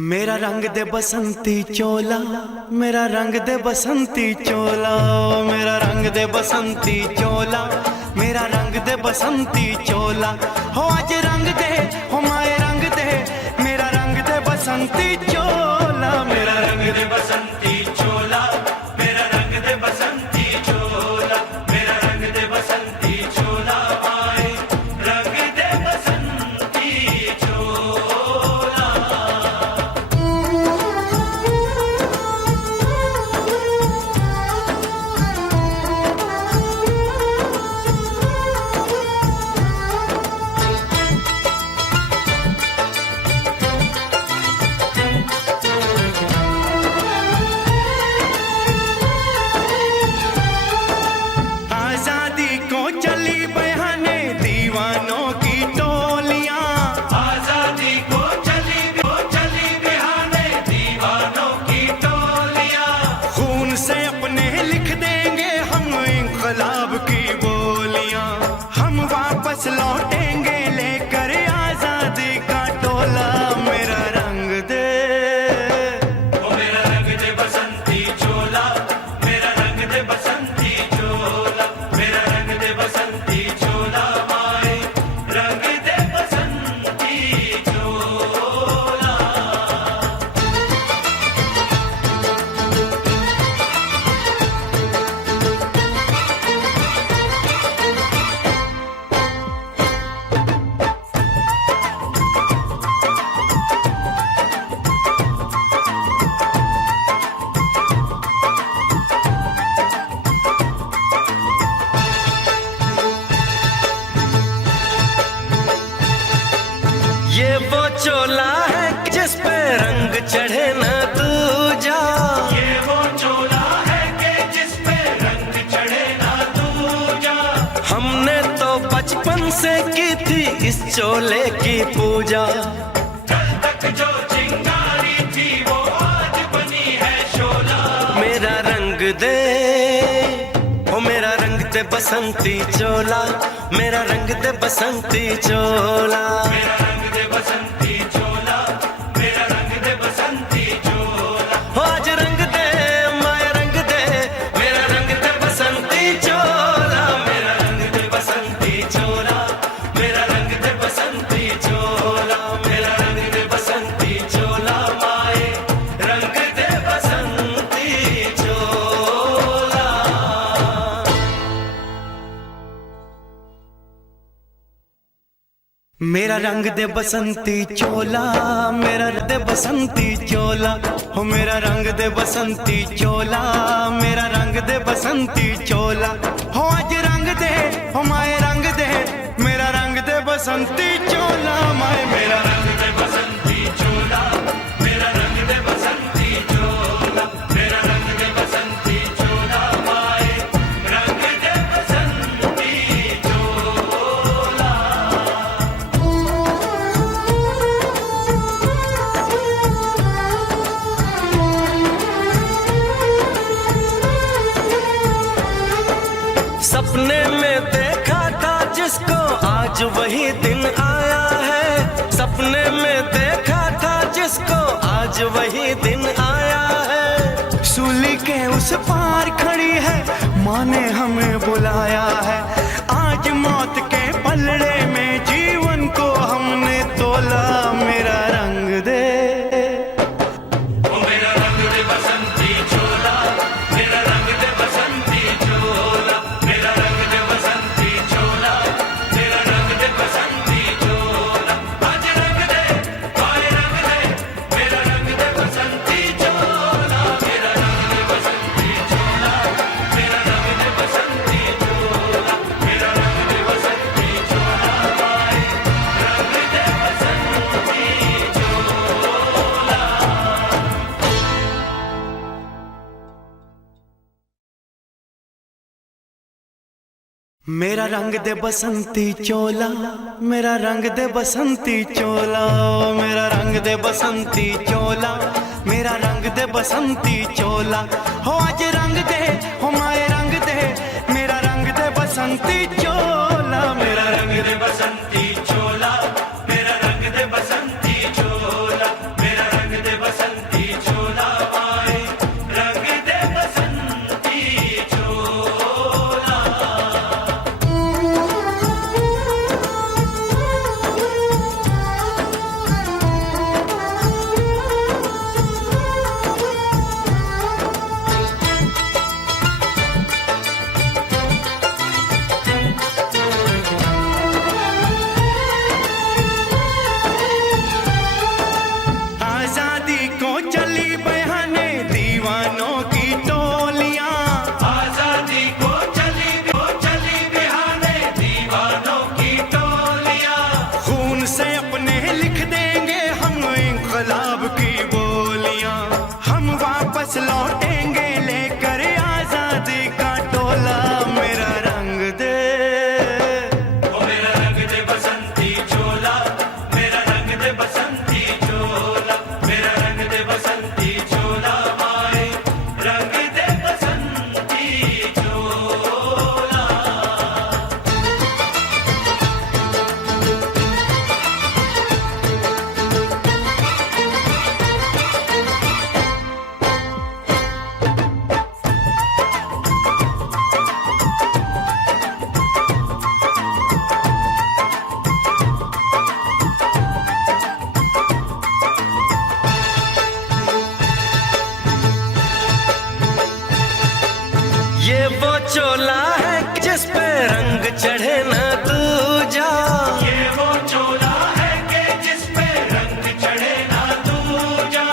मेरा रंग दे बसंती चोला, मेरा रंग दे बसंती चोला, मेरा रंग दे बसंती चोला, मेरा रंग दे बसंती चोला। हो आज रंग दे, हो माए रंग दे, मेरा रंग दे बसंती चोला, मेरा रंग दे बसंती चोला, मेरा रंग दे बसंती चोला, मेरा रंग दे बसंती चोला, माए रंग दे बसंती चोला। आजादी को चली बहाने दीवानों की टोलियां, आजादी को चली बहाने दीवानों की टोलियां। खून से अपने लिख देंगे हम इंकलाब की बोलियां, हम वापस लौटेंगे लेकर आजादी का टोला। मेरा रंग दे, ओ मेरा रंग दे बसंती चोला, मेरा रंग दे बसंती चोला, मेरा रंग दे बसंती चोला, माए रंग दे बसंती चोला। ये वो चोला है जिस पे रंग चढ़े न दूजा, ये वो चोला है कि जिस पे रंग चढ़े न दूजा। हमने तो बचपन से की थी इस चोले की पूजा, कल तक जो चिंगारी थी वो आज बनी है शोला। मेरा रंग दे, ओ मेरा रंग दे बसंती चोला, मेरा रंग दे बसंती चोला, मेरा रंग दे बसंती चोला, मेरा रंग दे बसंती चोला। हो आज रंग दे, माया रंग दे, मेरा रंग दे बसंती चोला, मेरा रंग दे बसंती चोला, मेरा रंग दे बसंती चोला, मेरा रंग दे बसंती चोला, माए रंग दे बसंती चोला। मेरा रंग दे बसंती चोला, मेरा रंग दे बसंती चोला, हो मेरा रंग दे बसंती चोला, मेरा रंग दे बसंती चोला। हो आज रंग दे, हो माए रंग दे, मेरा रंग दे बसंती चोला, माए मेरा रंग दे बसंती चोला, मेरा रंग दे बसंती चोला, मेरा रंग दे बसंती चोला, माए रंग दे बसंती चोला। सपने में देखा था जिसको आज वही दिन आया है, सपने में देखा था जिसको आज वही दिन आया है। सूली के उस पार खड़ी है, माँ ने हमें बुलाया है। आज मौत के पलड़े में जीवन को हमने तोला। मेरा रंग दे, ओ मेरा रंग दे बसंती चोला, मेरा रंग दे बसंती चोला, मेरा रंग दे बसंती चोला, मेरा रंग दे बसंती चोला। आज रंग दे, माए रंग दे, मेरा रंग दे बसंती चोला, मेरा रंग दे बसंती चोला, मेरा रंग दे बसंती चोला, मेरा रंग दे बसंती चोला, माए रंग दे बसंती चोला। मेरा रंग दे बसंती चोला, मेरा रंग दे बसंती चोला, मेरा रंग दे बसंती चोला, मेरा रंग दे बसंती चोला। हो आज रंग दे, हो माए रंग दे, मेरा रंग दे बसंती चोला, मेरा रंग दे बसंती चोला, मेरा रंग दे बसंती चोला, मेरा रंग दे चोला है जिस पे रंग चढ़े ना दूजा, ये वो चोला है कि जिस पे रंग चढ़े ना दूजा।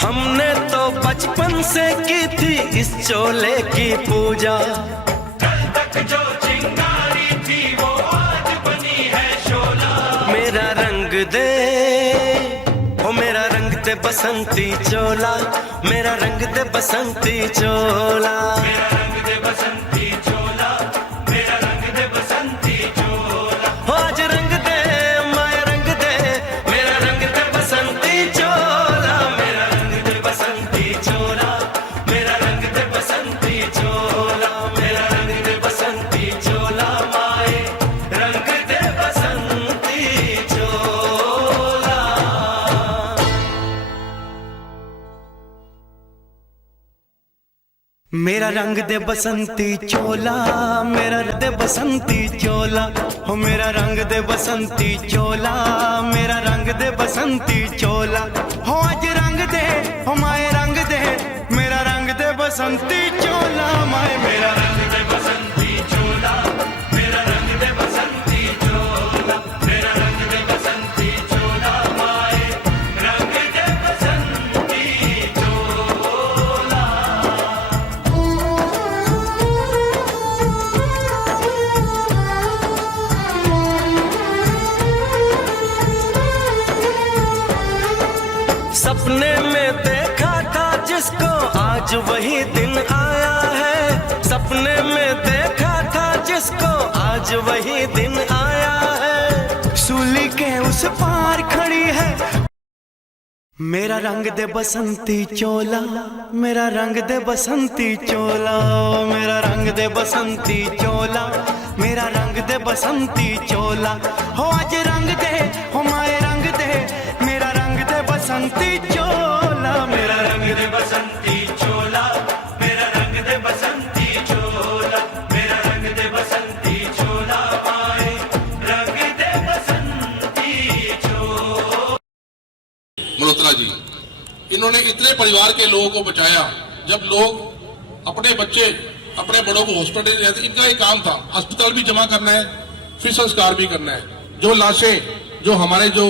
हमने तो बचपन से की थी इस चोले की पूजा। कल तक जो चिंगारी थी वो आज बनी है शोला। मेरा रंग दे, ओ मेरा रंग दे बसंती चोला, मेरा रंग दे बसंती चोला। मेरा रंग दे बसंती चोला, मेरा रंग दे बसंती चोला। हो आज रंग दे माया रंग दे, मेरा रंग दे बसंती चोला, मेरा रंग दे बसंती चोला, मेरा रंग दे बसंती चोला, मेरा रंग दे बसंती चोला, माए रंग दे बसंती चोला। मेरा रंग दे बसंती चोला, मेरा रंग दे बसंती चोला, हो मेरा रंग दे बसंती चोला, मेरा रंग दे बसंती चोला। हो आज रंग दे, हो माए रंग दे, मेरा रंग दे बसंती चोला, माए मेरा रंग दे बसंती चोला, मेरा रंग दे बसंती चोला, मेरा रंग दे बसंती चोला, माए रंग दे बसंती चोला। सपने में देखा था जिसको आज वही दिन आया है, सपने में देखा था जिसको आज वही दिन आया है। सूली के उस पार खड़ी है मेरा रंग दे बसंती चोला, मेरा रंग दे बसंती चोला, मेरा रंग दे बसंती चोला, मेरा रंग दे बसंती चोला। हो आज रंग दे, हो माए रंग दे, मेरा रंग दे बसंती चोला, मेरा रंग दे बसंती चोला, मेरा रंग दे बसंती चोला, मेरा रंग दे बसंती चोला, माए रंग दे बसंती चोला। मल्होत्रा जी, इन्होंने इतने परिवार के लोगों को बचाया। जब लोग अपने बच्चे अपने बड़ों को हॉस्पिटल ले जाते, इनका एक काम था, अस्पताल भी जमा करना है, फिर संस्कार भी करना है। जो लाशें जो हमारे जो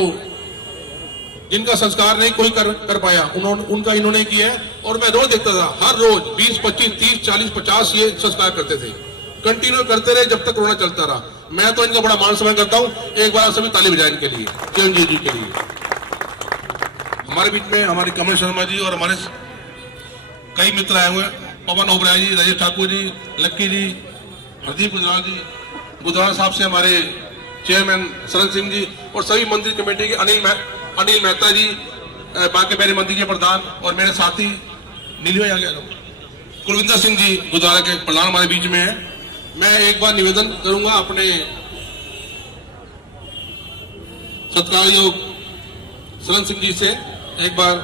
जिनका संस्कार नहीं कोई कर पाया, उनका इन्होंने किया है। और मैं रोज देखता था, हर रोज 20, 25, 30, 40, 50 ये संस्कार करते थे, कंटिन्यू करते रहे जब तक कोरोना चलता रहा। मैं तो इनका बड़ा मान सम्मान करता हूं। एक बार सभी ताली बजाएं इनके लिए, चिरंजीव जी के लिए। हमारे बीच में हमारे कमल शर्मा जी और हमारे कई मित्र आए हुए, पवन ओबराय जी, राजेश ठाकुर जी, लक्की जी, हरदीप गुजराल जी, गुजराल साहब से हमारे चेयरमैन सरन सिंह जी, और सभी मंदिर कमेटी के अनिल मेहता जी, बाकी मेरे मंदिर के प्रधान, और मेरे साथी नीलियो आ गया कुलविंदर सिंह जी गुजराल के प्रधान हमारे बीच में है। मैं एक बार निवेदन करूंगा अपने सत्कारयोग सरन सिंह जी से, एक बार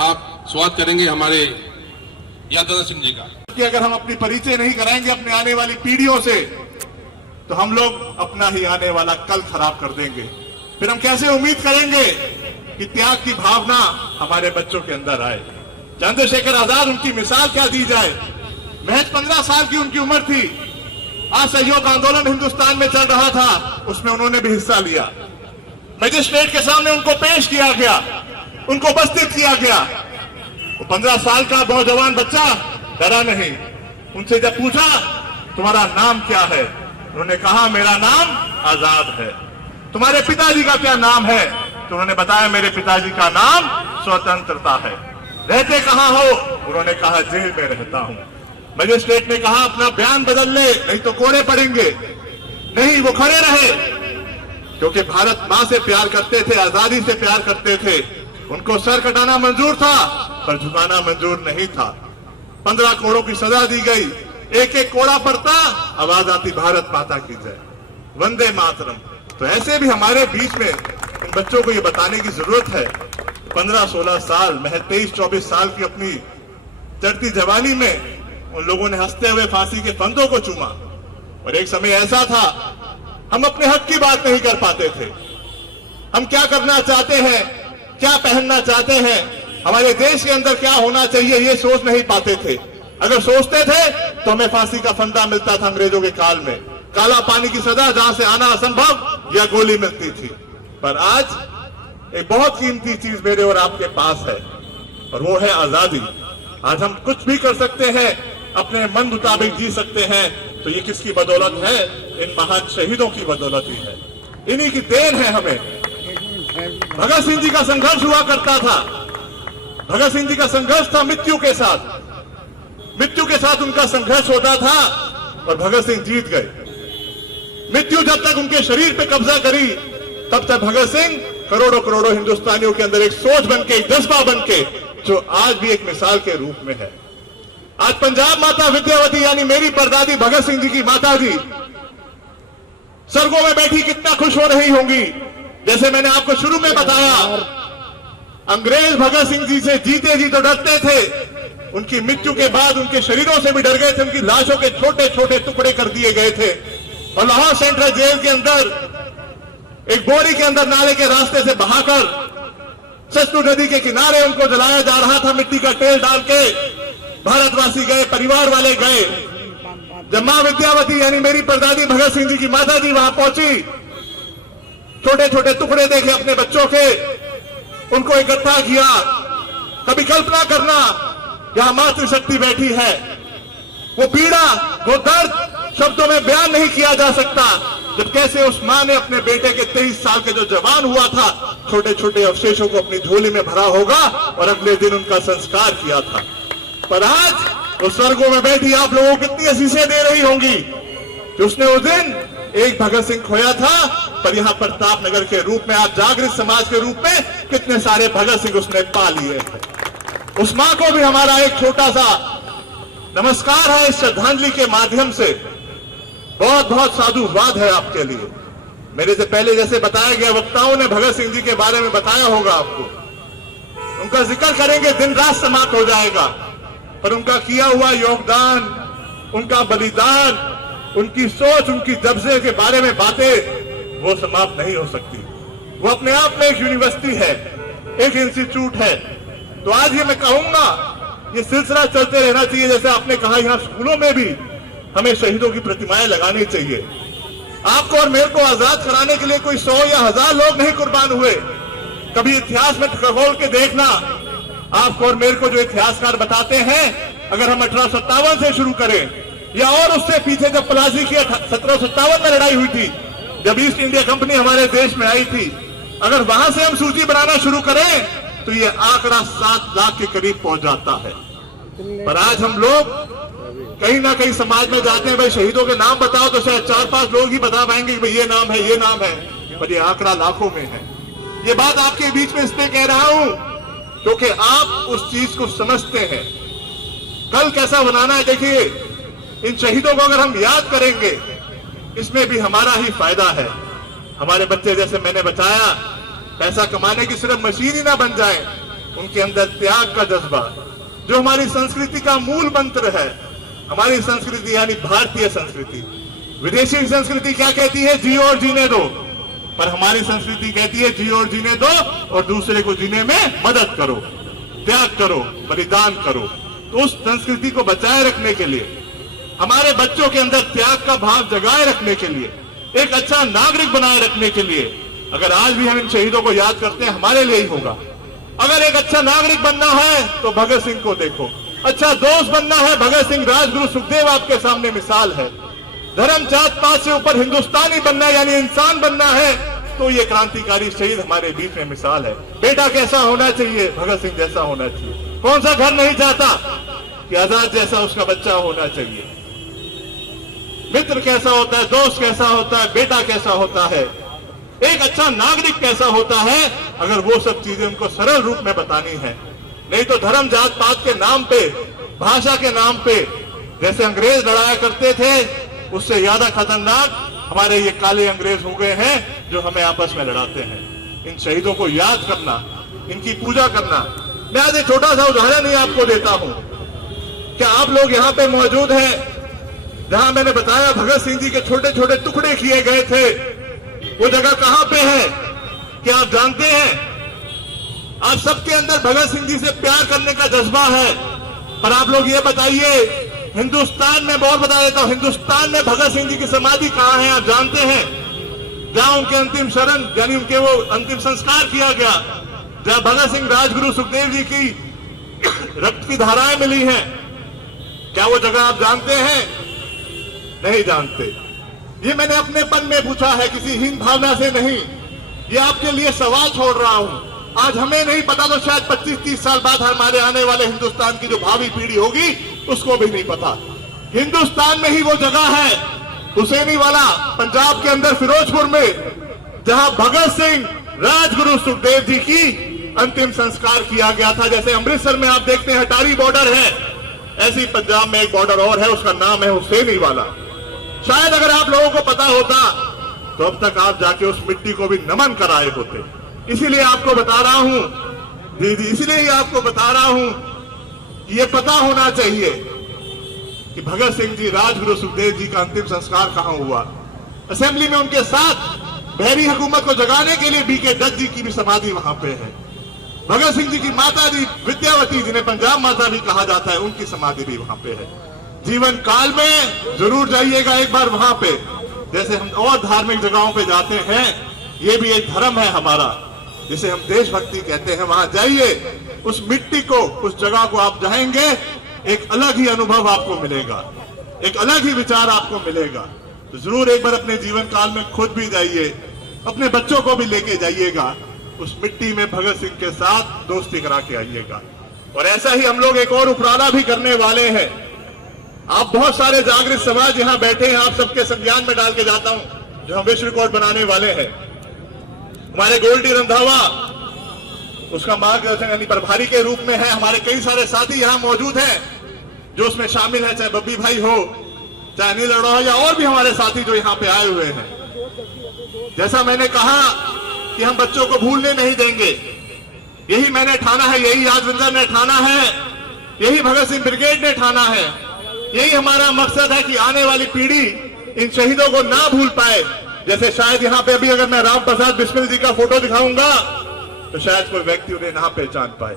आप स्वागत करेंगे हमारे यादव सिंह जी का। कि अगर हम अपनी परिचय नहीं कराएंगे अपने आने वाली पीढ़ियों से, तो हम लोग अपना ही आने वाला कल खराब कर देंगे। फिर हम कैसे उम्मीद करेंगे कि त्याग की भावना हमारे बच्चों के अंदर आए। चंद्रशेखर आजाद, उनकी मिसाल क्या दी जाए। महज 15 साल की उनकी उम्र थी। असहयोग आंदोलन हिंदुस्तान में चल रहा था, उसमें उन्होंने भी हिस्सा लिया। मजिस्ट्रेट के सामने उनको पेश किया गया, उनको उपस्थित किया गया। वो 15 साल का नौजवान बच्चा डरा नहीं। उनसे जब पूछा तुम्हारा नाम क्या है, उन्होंने कहा मेरा नाम आजाद है। तुम्हारे पिताजी का क्या नाम है? तो उन्होंने बताया मेरे पिताजी का नाम स्वतंत्रता है। रहते कहां हो? उन्होंने कहा जेल में रहता हूं। मजिस्ट्रेट ने कहा अपना बयान बदल ले, नहीं तो कोड़े पड़ेंगे। नहीं, वो खड़े रहे, क्योंकि भारत मां से प्यार करते थे, आजादी से प्यार करते थे। उनको सर कटाना मंजूर था, पर झुकाना मंजूर नहीं था। 15 कोड़ों की सजा दी गई। एक एक कोड़ा पड़ता, आवाज आती भारत माता की जय, वंदे मातरम। तो ऐसे भी हमारे बीच में इन बच्चों को ये बताने की जरूरत है। 15-16 साल, महज 23-24 साल की अपनी चढ़ती जवानी में उन लोगों ने हंसते हुए फांसी के फंदों को चूमा। और एक समय ऐसा था, हम अपने हक की बात नहीं कर पाते थे। हम क्या करना चाहते हैं, क्या पहनना चाहते हैं, हमारे देश के अंदर क्या होना चाहिए, ये सोच नहीं पाते थे। अगर सोचते थे तो हमें फांसी का फंदा मिलता था अंग्रेजों के काल में, काला पानी की सजा जहां से आना असंभव या गोली मिलती थी। पर आज एक बहुत कीमती चीज मेरे और आपके पास है और वो है आजादी। आज हम कुछ भी कर सकते हैं, अपने मन मुताबिक जी सकते हैं, तो ये किसकी बदौलत है? इन महान शहीदों की बदौलत ही है, इन्हीं की देन है हमें। भगत सिंह जी का संघर्ष हुआ करता था, भगत सिंह जी का संघर्ष था मृत्यु के साथ, मृत्यु के साथ उनका संघर्ष होता था और भगत सिंह जीत गए। मृत्यु जब तक उनके शरीर पे कब्जा करी तब तक भगत सिंह करोड़ों करोड़ों हिंदुस्तानियों के अंदर एक सोच बनके, एक जज्बा बनके, जो आज भी एक मिसाल के रूप में है। आज पंजाब माता विद्यावती यानी मेरी परदादी भगत सिंह जी की माता जी स्वर्गों में बैठी कितना खुश हो रही होंगी। जैसे मैंने आपको शुरू में बताया, अंग्रेज भगत सिंह जी से जीते जी तो डरते थे, उनकी मृत्यु के बाद उनके शरीरों से भी डर गए थे, उनकी लाशों के छोटे छोटे टुकड़े कर दिए गए थे और लाहौर सेंट्रल जेल के अंदर एक बोरी के अंदर नाले के रास्ते से बहाकर सतलुज नदी के किनारे उनको जलाया जा रहा था, मिट्टी का तेल डाल के। भारतवासी गए, परिवार वाले गए। जब मां विद्यावती यानी मेरी परदादी भगत सिंह जी की माता जी वहां पहुंची, छोटे छोटे टुकड़े देखे अपने बच्चों के, उनको इकट्ठा किया। कभी कल्पना करना जहां मातृशक्ति बैठी है, वो पीड़ा, वो दर्द शब्दों में बयान नहीं किया जा सकता। जब कैसे उस मां ने अपने बेटे के 23 साल के जो जवान हुआ था, छोटे छोटे अवशेषों को अपनी झोली में भरा होगा और अगले दिन उनका संस्कार किया था। पर आज वो स्वर्गों में बैठी आप लोगों को कितनी असीसें दे रही होंगी कि उसने उस दिन एक भगत सिंह खोया था, पर यहां प्रताप नगर के रूप में, आप जागृत समाज के रूप में कितने सारे भगत सिंह उसने पा लिए थे। उस मां को भी हमारा एक छोटा सा नमस्कार है इस श्रद्धांजलि के माध्यम से। बहुत बहुत साधुवाद है आपके लिए। मेरे से पहले जैसे बताया गया, वक्ताओं ने भगत सिंह जी के बारे में बताया होगा आपको, उनका जिक्र करेंगे दिन रात समाप्त हो जाएगा, पर उनका किया हुआ योगदान, उनका बलिदान, उनकी सोच, उनकी जज्बे के बारे में बातें वो समाप्त नहीं हो सकती। वो अपने आप में एक यूनिवर्सिटी है, एक इंस्टीट्यूट है। तो आज ये मैं कहूंगा, ये सिलसिला चलते रहना चाहिए। जैसे आपने कहा, यहाँ स्कूलों में भी हमें शहीदों की प्रतिमाएं लगानी चाहिए। आपको और मेरे को आजाद कराने के लिए कोई 100 या 1000 लोग नहीं कुर्बान हुए। कभी इतिहास में खगोल के देखना, आपको और मेरे को जो इतिहासकार बताते हैं, अगर हम 1857 से शुरू करें या और उससे पीछे, जब प्लासी की 1757 में लड़ाई हुई थी, जब ईस्ट इंडिया कंपनी हमारे देश में आई थी, अगर वहां से हम सूची बनाना शुरू करें तो ये आंकड़ा 7 लाख के करीब पहुंच जाता है। पर आज हम लोग कहीं ना कहीं समाज में जाते हैं, भाई शहीदों के नाम बताओ, तो शायद 4-5 लोग ही बता पाएंगे कि भाई ये नाम है, ये नाम है, पर ये आंकड़ा लाखों में है। ये बात आपके बीच में इसलिए कह रहा हूं क्योंकि आप उस चीज को समझते हैं। कल कैसा बनाना है, देखिए, इन शहीदों को अगर हम याद करेंगे, इसमें भी हमारा ही फायदा है। हमारे बच्चे, जैसे मैंने बताया, पैसा कमाने की सिर्फ मशीन ही ना बन जाए, उनके अंदर त्याग का जज्बा, जो हमारी संस्कृति का मूल मंत्र है। हमारी संस्कृति यानी भारतीय संस्कृति। विदेशी संस्कृति क्या कहती है? जियो और जीने दो। पर हमारी संस्कृति कहती है जियो और जीने दो और दूसरे को जीने में मदद करो, त्याग करो, बलिदान करो। तो उस संस्कृति को बचाए रखने के लिए, हमारे बच्चों के अंदर त्याग का भाव जगाए रखने के लिए, एक अच्छा नागरिक बनाए रखने के लिए, अगर आज भी हम इन शहीदों को याद करते हैं, हमारे लिए ही होगा। अगर एक अच्छा नागरिक बनना है तो भगत सिंह को देखो, अच्छा दोस्त बनना है, भगत सिंह, राजगुरु, सुखदेव आपके सामने मिसाल है। धर्म जात पात से ऊपर हिंदुस्तानी बनना है, यानी इंसान बनना है, तो ये क्रांतिकारी शहीद हमारे बीच में मिसाल है। बेटा कैसा होना चाहिए? भगत सिंह जैसा होना चाहिए। कौन सा घर नहीं चाहता कि आजाद जैसा उसका बच्चा होना चाहिए? मित्र कैसा होता है, दोस्त कैसा होता है, बेटा कैसा होता है, एक अच्छा नागरिक कैसा होता है, अगर वो सब चीजें उनको सरल रूप में बतानी है। नहीं तो धर्म जात पात के नाम पे, भाषा के नाम पे, जैसे अंग्रेज लड़ाया करते थे, उससे ज्यादा खतरनाक हमारे ये काले अंग्रेज हो गए हैं जो हमें आपस में लड़ाते हैं। इन शहीदों को याद करना, इनकी पूजा करना। मैं आज एक छोटा सा उदाहरण ही आपको देता हूं। क्या आप लोग यहाँ पे मौजूद हैं जहां मैंने बताया भगत सिंह जी के छोटे छोटे टुकड़े किए गए थे? वो जगह कहां पे है? क्या आप जानते हैं? आप सबके अंदर भगत सिंह जी से प्यार करने का जज्बा है। पर आप लोग ये बताइए, हिंदुस्तान में बहुत बता देता हूं, हिंदुस्तान में भगत सिंह जी की समाधि कहां है आप जानते हैं? जहां उनके अंतिम शरण यानी उनके वो अंतिम संस्कार किया गया, जहां भगत सिंह, राजगुरु सुखदेव जी की रक्त की धाराएं मिली हैं, क्या वो जगह आप जानते हैं? नहीं जानते। ये मैंने अपनेपन में पूछा है, किसी हीन भावना से नहीं। ये आपके लिए सवाल छोड़ रहा हूं। आज हमें नहीं पता तो शायद 25-30 साल बाद हमारे आने वाले हिंदुस्तान की जो भावी पीढ़ी होगी उसको भी नहीं पता। हिंदुस्तान में ही वो जगह है, हुसैनी वाला, पंजाब के अंदर फिरोजपुर में, जहां भगत सिंह, राजगुरु सुखदेव जी की अंतिम संस्कार किया गया था। जैसे अमृतसर में आप देखते हैं अटारी बॉर्डर है, ऐसे ही पंजाब में एक बॉर्डर और है, उसका नाम है हुसैनी वाला। शायद अगर आप लोगों को पता होता तो अब तक आप जाके उस मिट्टी को भी नमन कराए होते। इसीलिए आपको बता रहा हूं दीदी, इसीलिए ही आपको बता रहा हूं कि ये पता होना चाहिए कि भगत सिंह जी, राजगुरु सुखदेव जी का अंतिम संस्कार कहां हुआ। असेंबली में उनके साथ बहरी हुकूमत को जगाने के लिए बीके दत्त जी की भी समाधि वहां पे है। भगत सिंह जी की माता जी विद्यावती, जिन्हें पंजाब माता भी कहा जाता है, उनकी समाधि भी वहां पे है। जीवन काल में जरूर जाइएगा एक बार वहां पे, जैसे हम और धार्मिक जगहों पे जाते हैं। ये भी एक धर्म है हमारा, जिसे हम देशभक्ति कहते हैं। वहां जाइए, उस मिट्टी को, उस जगह को आप जाएंगे, एक अलग ही अनुभव आपको मिलेगा, एक अलग ही विचार आपको मिलेगा। तो जरूर एक बार अपने जीवन काल में खुद भी जाइए, अपने बच्चों को भी लेके जाइएगा, उस मिट्टी में भगत सिंह के साथ दोस्ती करा के आइएगा। और ऐसा ही हम लोग एक और उपराला भी करने वाले हैं। आप बहुत सारे जागृत समाज यहां बैठे हैं, आप सबके संज्ञान में डाल के जाता हूं, जो हम विश्व रिकॉर्ड बनाने वाले हैं। हमारे गोल्डी रंधावा उसका मार्गदर्शन यानी प्रभारी के रूप में है। हमारे कई सारे साथी यहां मौजूद हैं जो उसमें शामिल है, चाहे बब्बी भाई हो, चाहे अनिल अरोड़ा हो, या और भी हमारे साथी जो यहां पे आए हुए हैं। जैसा मैंने कहा कि हम बच्चों को भूलने नहीं देंगे, यही मैंने ठाना है, यही यादविंदर ने ठाना है, यही भगत सिंह ब्रिगेड ने ठाना है। यही हमारा मकसद है कि आने वाली पीढ़ी इन शहीदों को ना भूल पाए। जैसे शायद यहाँ पे अभी अगर मैं राम प्रसाद बिस्मिल जी का फोटो दिखाऊंगा तो शायद कोई व्यक्ति उन्हें ना पहचान पाए।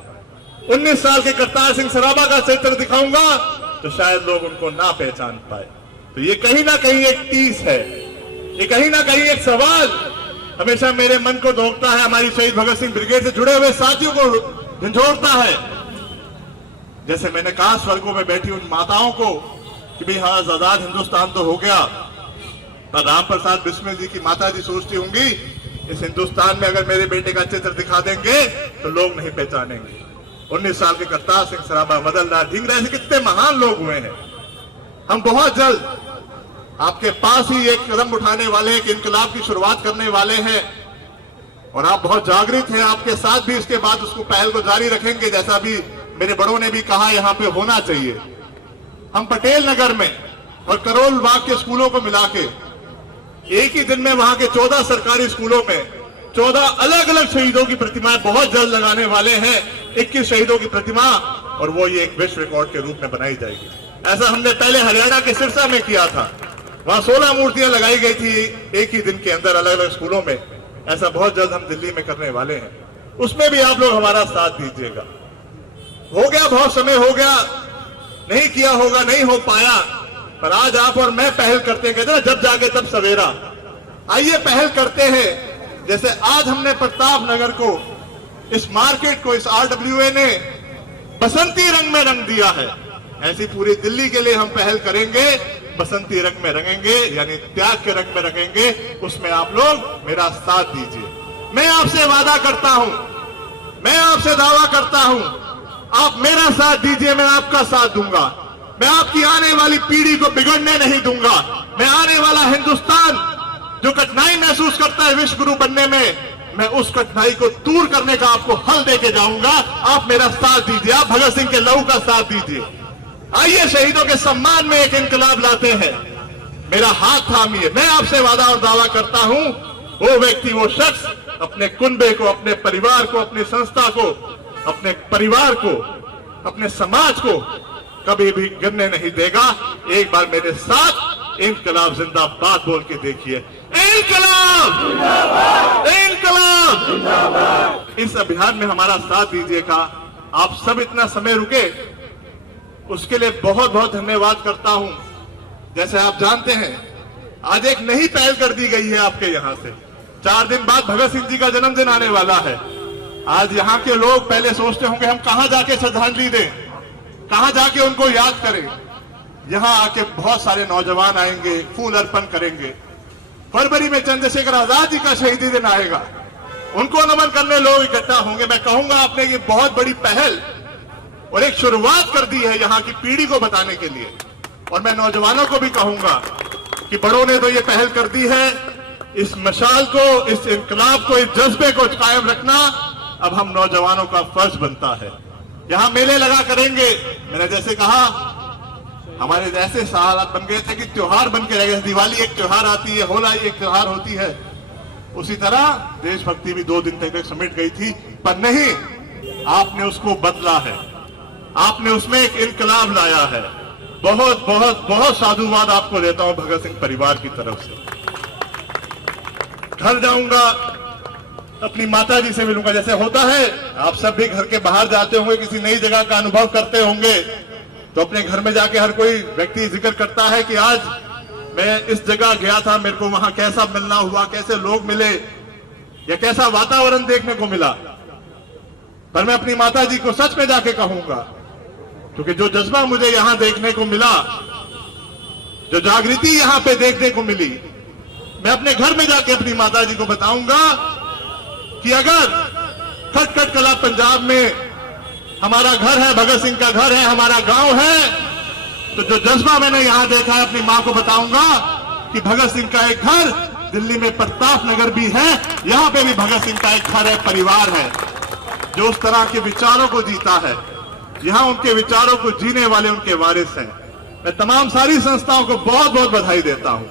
19 साल के करतार सिंह सराबा का चित्र दिखाऊंगा तो शायद लोग उनको ना पहचान पाए। तो ये कहीं ना कहीं एक टीस है, ये कहीं ना कहीं एक सवाल हमेशा मेरे मन को धोखता है, हमारी शहीद भगत सिंह ब्रिगेड से जुड़े हुए साथियों को झंझोड़ता है। जैसे मैंने कहा स्वर्गों में बैठी उन माताओं को कि भाई हाँ, आजाद हिंदुस्तान तो हो गया, पर राम प्रसाद बिस्मिल जी की माता जी सोचती होंगी इस हिंदुस्तान में अगर मेरे बेटे का चित्र दिखा देंगे तो लोग नहीं पहचानेंगे। 19 साल के करतार सिंह सराबा, मदन लाल ढींगरा, ऐसे कितने महान लोग हुए हैं। हम बहुत जल्द आपके पास ही एक कदम उठाने वाले, एक इनकलाब की शुरुआत करने वाले हैं, और आप बहुत जागृत हैं। आपके साथ भी इसके बाद उसको पहल को जारी रखेंगे, जैसा भी मेरे बड़ों ने भी कहा यहाँ पे होना चाहिए। हम पटेल नगर में और करोल बाग के स्कूलों को मिला के एक ही दिन में वहां के 14 सरकारी स्कूलों में 14 अलग अलग शहीदों की प्रतिमाएं बहुत जल्द लगाने वाले हैं। 21 शहीदों की प्रतिमा, और वो ये एक विश्व रिकॉर्ड के रूप में बनाई जाएगी। ऐसा हमने पहले हरियाणा के सिरसा में किया था, वहां 16 मूर्तियां लगाई गई थी एक ही दिन के अंदर अलग अलग स्कूलों में। ऐसा बहुत जल्द हम दिल्ली में करने वाले हैं, उसमें भी आप लोग हमारा साथ दीजिएगा। हो गया, बहुत समय हो गया, नहीं किया होगा, नहीं हो पाया, पर आज आप और मैं पहल करते हैं। कहते ना जब जागे तब सवेरा। आइए पहल करते हैं। जैसे आज हमने प्रताप नगर को, इस मार्केट को, इस RWA ने बसंती रंग में रंग दिया है, ऐसी पूरी दिल्ली के लिए हम पहल करेंगे, बसंती रंग में रंगेंगे, यानी त्याग के रंग में रंगेंगे। उसमें आप लोग मेरा साथ दीजिए। मैं आपसे वादा करता हूं, मैं आपसे दावा करता हूं, आप मेरा साथ दीजिए, मैं आपका साथ दूंगा। मैं आपकी आने वाली पीढ़ी को बिगड़ने नहीं दूंगा। मैं आने वाला हिंदुस्तान जो कठिनाई महसूस करता है विश्व गुरु बनने में, मैं उस कठिनाई को दूर करने का आपको हल देके जाऊंगा। आप मेरा साथ दीजिए, आप भगत सिंह के लहू का साथ दीजिए। आइए शहीदों के सम्मान में एक इनकलाब लाते हैं। मेरा हाथ थामिए। मैं आपसे वादा और दावा करता हूं, वो व्यक्ति, वो शख्स अपने कुनबे को, अपने परिवार को, अपनी संस्था को, अपने परिवार को, अपने समाज को कभी भी गिरने नहीं देगा। एक बार मेरे साथ इनकलाब जिंदाबाद बोल के देखिए। इनकलाब जिंदाबाद, इनकलाब जिंदाबाद। इस अभियान में हमारा साथ दीजिएगा। आप सब इतना समय रुके, उसके लिए बहुत बहुत धन्यवाद करता हूं। जैसे आप जानते हैं, आज एक नई पहल कर दी गई है आपके यहां से। 4 दिन बाद भगत सिंह जी का जन्मदिन आने वाला है। आज यहाँ के लोग पहले सोचते होंगे हम कहां जाके श्रद्धांजलि दें, कहां जाके उनको याद करें। यहां आके बहुत सारे नौजवान आएंगे, फूल अर्पण करेंगे। फरवरी में चंद्रशेखर आजाद जी का शहीदी दिन आएगा, उनको नमन करने लोग इकट्ठा होंगे। मैं कहूंगा आपने ये बहुत बड़ी पहल और एक शुरुआत कर दी है यहाँ की पीढ़ी को बताने के लिए। और मैं नौजवानों को भी कहूंगा कि बड़ों ने तो ये पहल कर दी है, इस मशाल को, इस इनकलाब को, इस जज्बे को कायम रखना अब हम नौजवानों का फर्ज बनता है। यहाँ मेले लगा करेंगे। मैंने जैसे कहा, हमारे ऐसे हालात बन गए थे कि त्योहार बन के रह गए। दिवाली एक त्योहार आती है, होली एक त्योहार होती है, उसी तरह देशभक्ति भी 2 दिन तक समेट गई थी। पर नहीं, आपने उसको बदला है, आपने उसमें एक इनकलाब लाया है। बहुत बहुत बहुत साधुवाद आपको देता हूं भगत सिंह परिवार की तरफ से। घर जाऊंगा, अपनी माता जी से मिलूंगा। जैसे होता है, आप सब भी घर के बाहर जाते होंगे, किसी नई जगह का अनुभव करते होंगे, तो अपने घर में जाके हर कोई व्यक्ति जिक्र करता है कि आज मैं इस जगह गया था, मेरे को वहां कैसा मिलना हुआ, कैसे लोग मिले या कैसा वातावरण देखने को मिला। पर मैं अपनी माता जी को सच में जाके कहूंगा, क्योंकि जो जज्बा मुझे यहां देखने को मिला, जो जागृति यहां पे देखने को मिली, मैं अपने घर में जाके अपनी माता जी को बताऊंगा कि अगर खटखट कला पंजाब में हमारा घर है, भगत सिंह का घर है, हमारा गांव है, तो जो जज्बा मैंने यहां देखा है, अपनी मां को बताऊंगा कि भगत सिंह का एक घर दिल्ली में प्रताप नगर भी है, यहां पे भी भगत सिंह का एक घर है, परिवार है, जो उस तरह के विचारों को जीता है। यहां उनके विचारों को जीने वाले उनके वारिस हैं। मैं तमाम सारी संस्थाओं को बहुत बहुत बधाई देता हूं,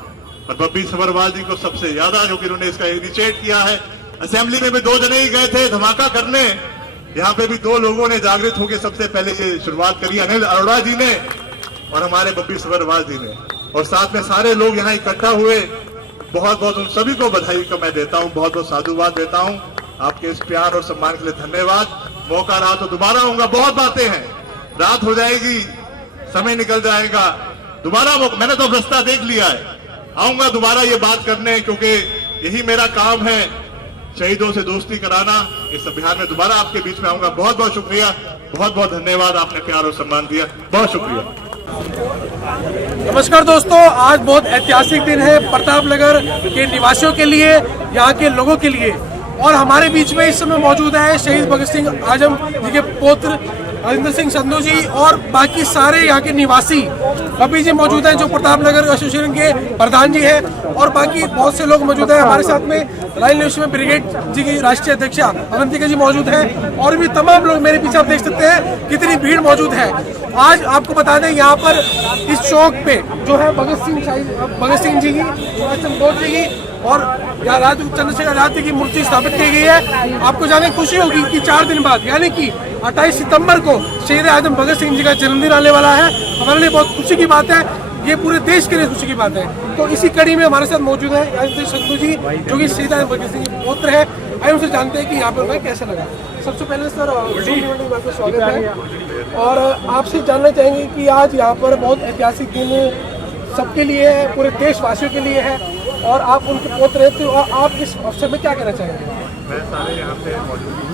और बब्बी सभरवाल जी को सबसे ज्यादा, जो कि उन्होंने इसका इनिशिएट किया है। असेंबली में भी 2 जने ही गए थे धमाका करने, यहाँ पे भी 2 लोगों ने जागृत होकर सबसे पहले ये शुरुआत करी, अनिल अरोड़ा जी ने और हमारे बब्बी सभरवाल जी ने, और साथ में सारे लोग यहाँ इकट्ठा हुए। बहुत बहुत उन सभी को बधाई को मैं देता हूँ, बहुत बहुत साधुवाद देता हूँ। आपके इस प्यार और सम्मान के लिए धन्यवाद। मौका रहा तो दोबारा आऊंगा। बहुत बातें हैं, रात हो जाएगी, समय निकल जाएगा, दोबारा मैंने तो रास्ता देख लिया है, आऊंगा दोबारा ये बात करने, क्योंकि यही मेरा काम है, शहीदों से दोस्ती कराना। इस अभियान में दोबारा आपके बीच में आऊंगा। बहुत बहुत शुक्रिया, बहुत बहुत धन्यवाद, आपने प्यार और सम्मान दिया, बहुत शुक्रिया। नमस्कार दोस्तों, आज बहुत ऐतिहासिक दिन है प्रतापनगर के निवासियों के लिए, यहाँ के लोगों के लिए। और हमारे बीच में इस समय मौजूद है शहीद भगत सिंह आजम जी के पुत्र हरिंदर सिंह संधू जी और बाकी सारे यहाँ के निवासी। अभी जी मौजूद हैं जो प्रतापनगर एसोसिएशन के प्रधान जी हैं, और बाकी बहुत से लोग मौजूद हैं हमारे साथ में। रॉयल नेवी में ब्रिगेड जी की राष्ट्रीय अध्यक्षा अवंतिका जी मौजूद हैं, और भी तमाम लोग मेरे पीछे आप देख सकते हैं कितनी भीड़ मौजूद है। आज आपको बता दें, यहाँ पर इस चौक पे जो है भगत सिंह जी की, सुभाष चंद्र बोस जी की और चंद्रशेखर आजाद जी की मूर्ति स्थापित की गई है। आपको जाने खुशी होगी कि 4 दिन बाद यानी कि 28 सितंबर को शहीद आजम भगत सिंह जी का जन्मदिन आने वाला है। हमारे लिए बहुत खुशी की बात है, ये पूरे देश के लिए खुशी की बात है। तो इसी कड़ी में हमारे साथ मौजूद है हरिंदर संधू जी, जो कि शहीद आजम भगत सिंह के पुत्र है। आइए उनसे जानते हैं कि यहाँ पर कैसा लगा। सबसे पहले सर आपका स्वागत है, और आपसे जानना चाहेंगे कि आज यहाँ पर बहुत ऐतिहासिक दिन सबके लिए है, पूरे देशवासियों के लिए है, और आप उनके पुत्र हैं, तो आप इस अवसर में क्या कहना चाहेंगे? मैं सारे यहाँ पे मौजूद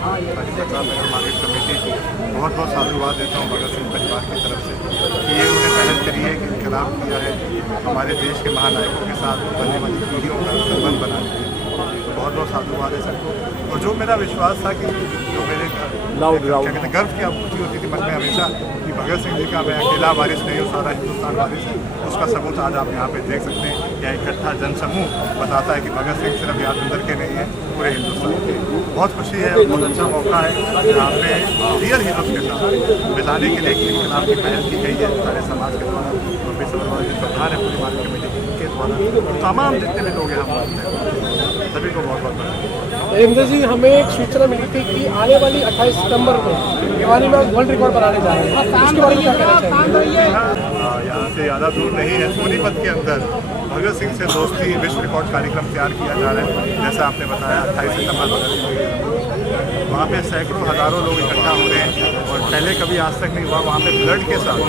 मार्केट कमेटी को बहुत बहुत साधुवाद देता हूँ भगत सिंह परिवार की तरफ से कि ये उन्होंने पहल करी है, कि इनकलाब किया है, हमारे देश के महानायकों के साथ बनने वाली पीढ़ियों का संबंध बना है। तो बहुत बहुत साधुवाद है सबको। और जो मेरा विश्वास था कि जो मेरे क्या कहते हैं गर्व की अनुभूति होती थी मन में हमेशा कि भगत सिंह जी का मैं अकेला वारिस नहीं हूँ, सारा हिंदुस्तान वारिस है, उसका सबूत आज आप यहाँ पे देख सकते हैं। यह इकट्ठा जनसमूह बताता है कि भगत सिंह सिर्फ यादविंदर के नहीं है, पूरे हिंदुस्तान के। बहुत खुशी है, बहुत अच्छा मौका है यहाँ पे रियल हीरोज के साथ बिताने के लिए एक इनकलाब की पहल की गई है सारे समाज के द्वारा। बब्बी सभरवाल जी प्रधान है पूरी मार्केट कमेटी के द्वारा, तमाम जितने भी लोग यहाँ मौजूद हैं सभी को बहुत बहुत बधाई। हरिंदर जी, हमें एक सूचना मिली थी कि आने वाली 28 सितंबर को भिवानी में वर्ल्ड रिकॉर्ड बनाने जा रहे हैं, उसके बारे में क्या कहना चाहिए? यहाँ से ज़्यादा दूर नहीं है, सोनीपत के अंदर भगत सिंह से दोस्ती विश्व रिकॉर्ड कार्यक्रम तैयार किया जा रहा है। जैसा आपने बताया 28 सितंबर भगत सिंह वहाँ पे सैकड़ों हज़ारों लोग इकट्ठा हो रहे हैं और पहले कभी आज तक नहीं हुआ। वहाँ पे ब्लड के साथ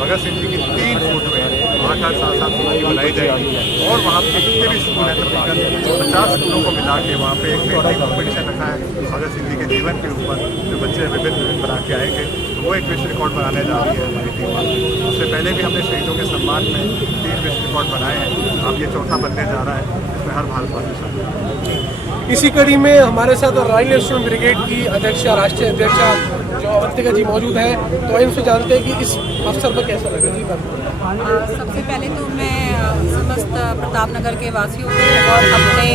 भगत सिंह जी की 3 फुट में वहाँ का साथ बनाई जाएगी और वहाँ पे जितने भी स्कूल हैं तकरीबन 50 स्कूलों को मिला के वहाँ पे एक पेंटिंग कॉम्पिटिशन रखा है भगत सिंह जी के जीवन के ऊपर, जो बच्चे विभिन्न बना के आएंगे। तो वो एक विश्व रिकॉर्ड बनाने जा रही है हमारी टीम। उससे पहले भी हमने शहीदों के सम्मान में 3 विश्व रिकॉर्ड बनाए हैं। अब ये चौथा बनने जा रहा है, जिसमें हर भारतवासी शामिल है। इसी कड़ी में हमारे साथ रॉयल स्टूडेंट ब्रिगेड की अध्यक्षा, राष्ट्रीय अध्यक्षा जो अवंतिका जी मौजूद हैं, तो इनसे जानते हैं कि इस अवसर पर कैसा लगा जी। सबसे पहले तो मैं समस्त प्रतापनगर के वासियों को और अपने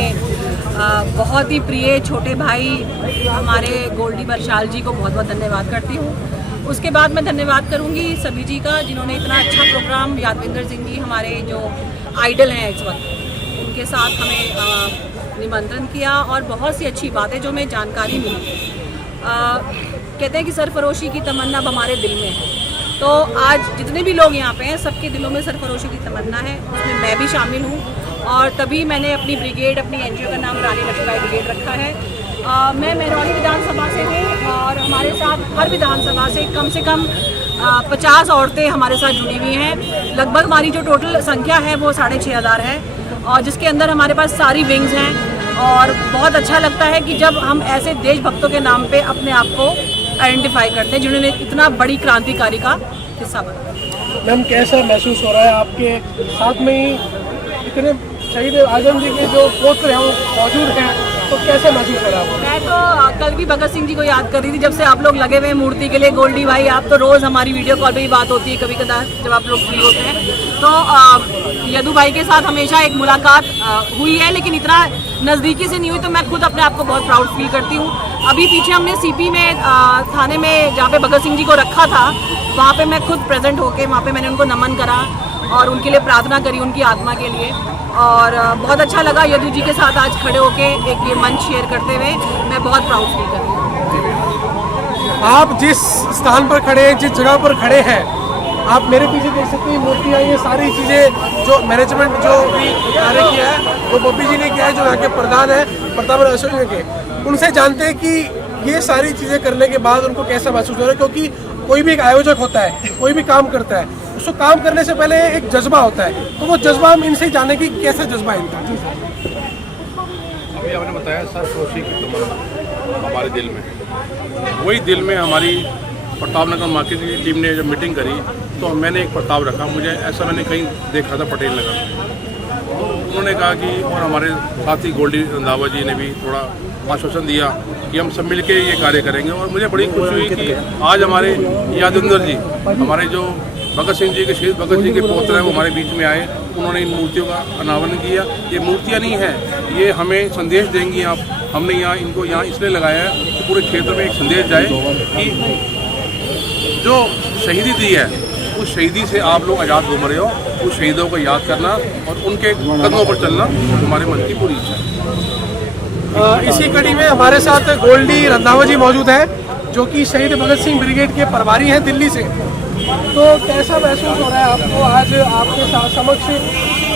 बहुत ही प्रिय छोटे भाई हमारे गोल्डी बरशाल जी को बहुत बहुत धन्यवाद करती हूँ। उसके बाद मैं धन्यवाद करूँगी सभी जी का, जिन्होंने इतना अच्छा प्रोग्राम, यादविंदर सिंह जी हमारे जो आइडल हैं इस वक्त, उनके साथ हमें निमंत्रण किया और बहुत सी अच्छी बातें जो हमें जानकारी मिली। कहते हैं कि सरफरोशी की तमन्ना अब हमारे दिल में है, तो आज जितने भी लोग यहाँ पे हैं सबके दिलों में सरफरोशी की तमन्ना है, उसमें मैं भी शामिल हूँ और तभी मैंने अपनी ब्रिगेड, अपनी एनजीओ का नाम रानी लक्ष्मीबाई ब्रिगेड रखा है। मैं महरौली विधानसभा से हूँ और हमारे साथ हर विधानसभा से कम 50 औरतें हमारे साथ जुड़ी हुई हैं। लगभग हमारी जो टोटल संख्या है वो 6500 है और जिसके अंदर हमारे पास सारी विंग्स हैं और बहुत अच्छा लगता है कि जब हम ऐसे देशभक्तों के नाम पे अपने आप को आइडेंटिफाई करते हैं जिन्होंने इतना बड़ी क्रांतिकारी का हिस्सा बना। मैम कैसा महसूस हो रहा है, आपके साथ में ही इतने शहीद आजम जी के जो पोत्र हैं वो मौजूद हैं, तो कैसा महसूस हो रहा है? मैं तो कल भी भगत सिंह जी को याद कर रही थी, जब से आप लोग लगे हुए हैं मूर्ति के लिए। गोल्डी भाई, आप तो रोज़ हमारी वीडियो कॉल पे ही बात होती है कभी कदार जब आप लोग फ्री होते हैं, तो यदु भाई के साथ हमेशा एक मुलाकात हुई है, लेकिन इतना नज़दीकी से नहीं हुई, तो मैं खुद अपने आप को बहुत प्राउड फील करती हूँ। अभी पीछे हमने सीपी में थाने में जहाँ पे भगत सिंह जी को रखा था, वहाँ पे मैं खुद प्रेजेंट होके वहाँ पे मैंने उनको नमन करा और उनके लिए प्रार्थना करी, उनकी आत्मा के लिए, और बहुत अच्छा लगा यदु जी के साथ आज खड़े होके एक ये मंच शेयर करते हुए। मैं बहुत प्राउड फील कर रही हूँ। आप जिस स्थान पर खड़े हैं, जिस जगह पर खड़े हैं, आप मेरे पीछे देख सकते हैं मूर्तियाँ, ये सारी चीज़ें जो मैनेजमेंट जो भी कार्य किया है वो बब्बी जी ने किया है, जो यहाँ के प्रधान है प्रतापनगर एसोसिएशन के। उनसे जानते हैं कि ये सारी चीज़ें करने के बाद उनको कैसा महसूस हो रहा है, क्योंकि कोई भी एक आयोजक होता है, कोई भी काम करता है, उसको काम करने से पहले एक जज्बा होता है, तो वो जज्बा हम इनसे जाने की कैसा जज्बा है इनका। अभी आपने बताया सरफरोशी की तमन्ना हमारे दिल में है, वही दिल में हमारी प्रतापनगर मार्केट की टीम ने जब मीटिंग करी तो मैंने एक प्रस्ताव रखा, मुझे ऐसा मैंने कहीं देखा था पटेल नगर, तो उन्होंने कहा कि, और हमारे साथी गोल्डी रंधावा जी ने भी थोड़ा आश्वासन दिया कि हम सब मिलके ये कार्य करेंगे। और मुझे बड़ी खुशी हुई कि आज हमारे यादविंदर जी, हमारे जो भगत सिंह जी के, शहीद भगत जी के पौत्र हैं, वो हमारे बीच में आए, उन्होंने इन मूर्तियों का अनावरण किया। ये मूर्तियाँ नहीं हैं, ये हमें संदेश देंगी। आप हमने यहाँ इनको यहाँ इसलिए लगाया है कि पूरे क्षेत्र में एक संदेश जाए कि जो शहीदी दी है उस शहीदी से आप लोग आज़ाद घूम रहे हो, उस शहीदों को याद करना और उनके कदमों पर चलना हमारे मन की पूरी इच्छा है। इसी कड़ी में हमारे साथ गोल्डी रंधावा जी मौजूद हैं, जो कि शहीद भगत सिंह ब्रिगेड के प्रभारी हैं दिल्ली से। तो कैसा महसूस हो रहा है आपको आज आपके समक्ष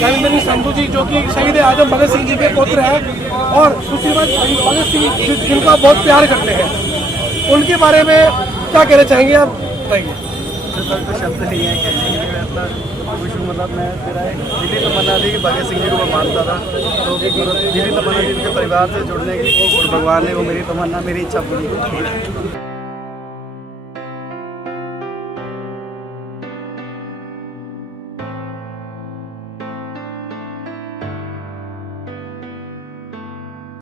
यादविंदर संधू जी, जो कि शहीद आजम भगत सिंह जी के पुत्र हैं, और दूसरी बात भगत सिंह जिनका बहुत प्यार करते हैं, उनके बारे में क्या कहना चाहेंगे आप? बताइए। शब्द नहीं है कहने के लिए, खुश हूँ। मतलब मैं मेरा एक दिली तमन्ना थी कि भगत सिंह जी को मैं मानता था, तो दिली तमन्ना थी उनके परिवार से जुड़ने की, और भगवान ने वो मेरी तमन्ना, मेरी इच्छा पूरी की।